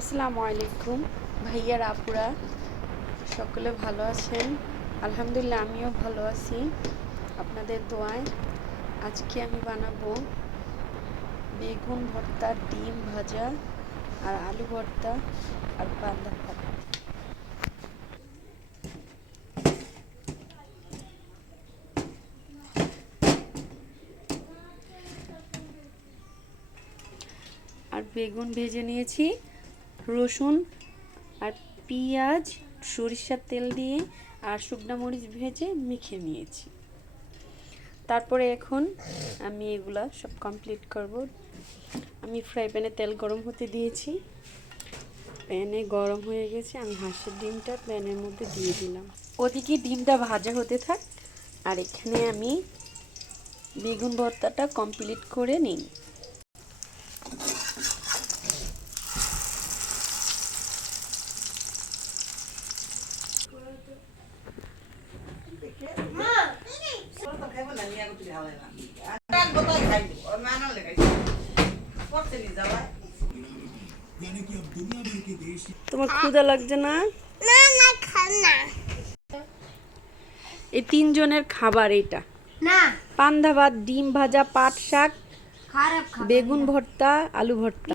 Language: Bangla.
আসসালামু আলাইকুম ভাইয়ার আপুরা, সকলে ভালো আছেন? আলহামদুলিল্লাহ, আমিও ভালো আছি আপনাদের দোয়ায়। আজকে আমি বানাবো বেগুন ভর্তা, ডিম ভাজা আর আলু ভর্তা আর পান্তা ভাত। আর বেগুন ভেজে নিয়েছি, রসুন আর পেঁয়াজ সরিষার তেল দিয়ে আর শুকনো মরিচ ভেজে মেখে নিয়েছি। তারপরে এখন আমি এগুলা সব কমপ্লিট করব। আমি ফ্রাই প্যানে তেল গরম হতে দিয়েছি, প্যানে গরম হয়ে গেছে। আমি হাঁসের ডিমটা প্যানের মধ্যে দিয়ে দিলাম। ওদিকে ডিমটা ভাজা হতে থাক, আর এখানে আমি বেগুন ভর্তাটা কমপ্লিট করে নিই। তোমার ক্ষুধা লাগছে না? এই তিনজনের খাবার এটা। পান্তা ভাত, ডিম ভাজা, পাট শাক, বেগুন ভর্তা, আলু ভর্তা।